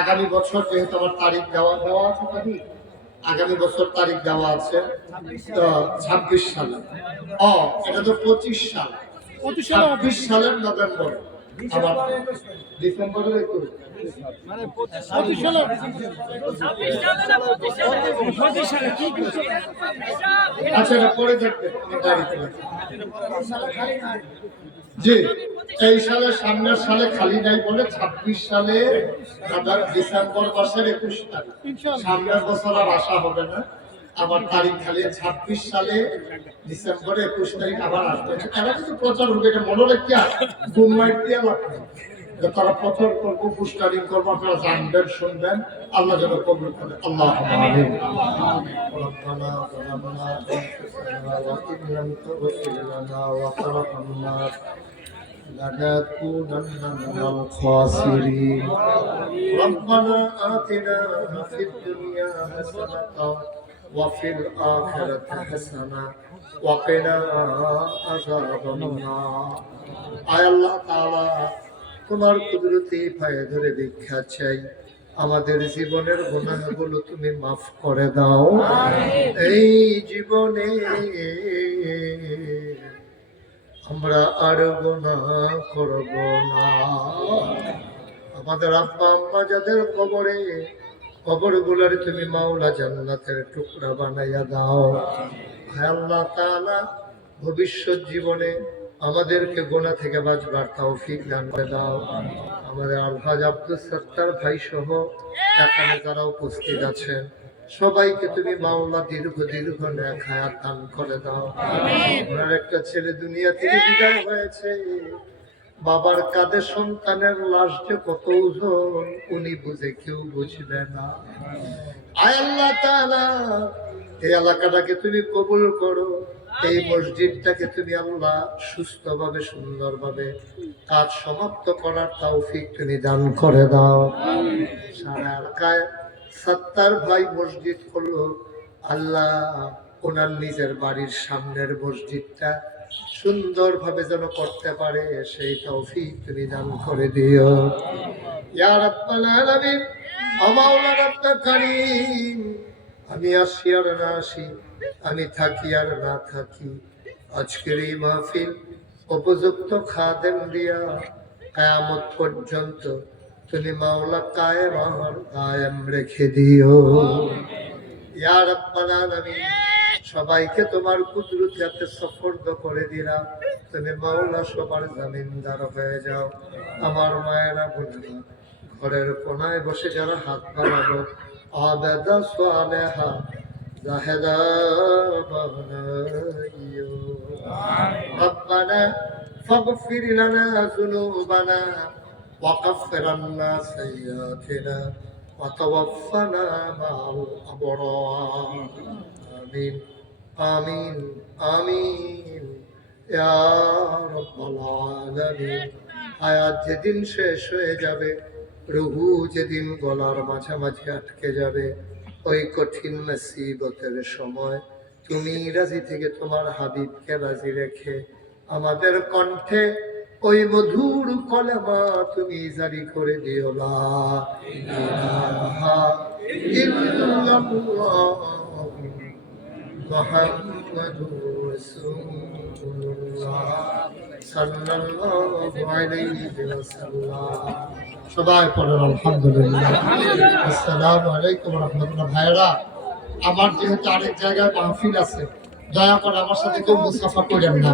আগামী বছর যেহেতু আমার তারিখ দেওয়া দেওয়া আছে তারিখ আগামী বছর তারিখ দেওয়া আছে তো ছাব্বিশ সালে। ও এটা তো পঁচিশ সাল। ছাব্বিশ সালের নভেম্বর আবার ডিসেম্বরের একুশ। আচ্ছা পরে দেখবে গাড়িতে জি এই সালে সামনের সালে খালি নাই বলে ছাব্বিশ সালে আবার ডিসেম্বর মাসের একুশ তারিখ সামনের বছর আর আসা হবে না আবার তারিখ খালি ছাব্বিশ সালে ডিসেম্বরে একুশ তারিখ আবার আসবে এরা কিন্তু প্রচার হবে এটা মনে রেখে গুমমাইট দিয়ে লাভ নেই। যে তারা প্রচার করবো পুস্টারিং করবো আপনারা জানবেন শুনবেন আল্লাহ যেন কবুল করে আল্লাহ আমিন ربنا لنكونن من الخاسرين ربنا آتنا في الدنيا حسنة وفي الآخرة حسنة وقنا عذاب النار আয় আল্লাহ তাআলা তোমার কুদরতি পায়ে ধরে ভিক্ষা চাই আমাদের জীবনের গুনাহগুলো তুমি মাফ করে দাও এই জীবনে আমরা আর গোনা করব না। আমাদের আব্বা আম্মা যাদের কবরে কবরগুলার তুমি মাওলা জান্নাতের টুকরা বানাইয়া দাও। আল্লাহ তাআলা, ভবিষ্যৎ জীবনে আমাদেরকে গোনা থেকে বাঁচবার তৌফিক দান করে দাও। আমাদের আলফাজ আব্দুল সত্তার ভাই সহ এখানে যারা উপস্থিত আছেন সবাইকে তুমি মাওলা দীর্ঘ দীর্ঘ হায়াত দান করে দাও। ওনার একটা ছেলে দুনিয়া থেকে বিদায় হয়েছে। বাবার কাঁধে সন্তানের লাশ যে কত ওজন উনি বুঝে কেউ বুঝবে না। আয় আল্লাহ তাআলা এই এলাকাটাকে তুমি কবুল করো। এই মসজিদটাকে তুমি আল্লাহ সুস্থভাবে সুন্দরভাবে কাজ সমাপ্ত করার তৌফিক তুমি দান করে দাও। সারা এলাকায় সত্তার ভাই মসজিদ করল আল্লাহ ওনার নিজের বাড়ির সামনের মসজিদটা সুন্দরভাবে যেন করতে পারে, সেই তৌফিক তুমি দান করে দিও। আমি আসি আর না আসি, আমি থাকি আর না থাকি। আজকের এই মাহফিল উপযুক্ত খাদেম দিয়া, কায়ামত পর্যন্ত তুমি মাওলা কায়েম আমার কায়েম রেখে দিও ইয়া রাব্বাল আলামিন সবাইকে তোমার কুদরত যাতে সফর্দ করে দিলাম তুমি মাওলা সবার জামিনদার হয়ে যাও আমার মায়েরা বোনেরা ঘরের কোনায় বসে যারা হাত বাড়াবো আবেদা সালেহা জাহেদা বানাইও ربنا فاغفر لنا ذنوبنا وكفر عنا سيئاتنا وتوفنا مع الأبرار آمين آمين آمين يا رب العالمين আয়াত যেদিন শেষ হয়ে যাবে রুহু যেদিন গলার মাঝামাঝি আটকে যাবে ওই কঠিন মুসিবতের সময় তুমি রাজি থেকে তোমার হাবিবকে রাজি রেখে আমাদের কণ্ঠে ওই মধুর কলেমা তুমি জারি করে দিও সবাই আলহামদুলিল্লাহ। আলাইকুম ভাইরা আমার যেহেতু আরেক জায়গায় মাহফিল আছে, দয়া করে আমার সাথে কেউ মুসাফা করেন না।